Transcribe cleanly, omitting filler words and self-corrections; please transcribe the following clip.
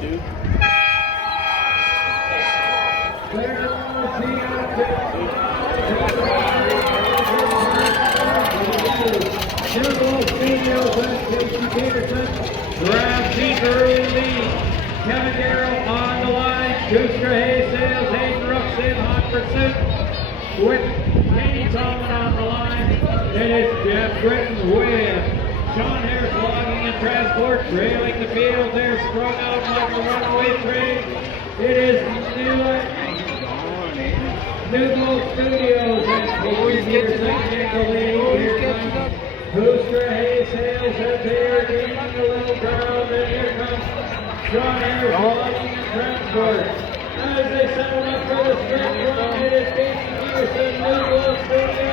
dude. Grab deep early lead. Kevin Darrell on the line. Schuster, Haysales, Hayden Rooks in hot pursuit. With Katie Tallman on the line. It is Jeff Britton with Sean Harris logging in transport, trailing the field. They're sprung out like a runaway train. It is Newell Studios and Casey Peterson in the lead. Here comes Booster Haysales as they are gaining a little ground. And here comes Sean Harris logging in transport. As they settle up for the stretch run, it is Casey Peterson, Newell Studios.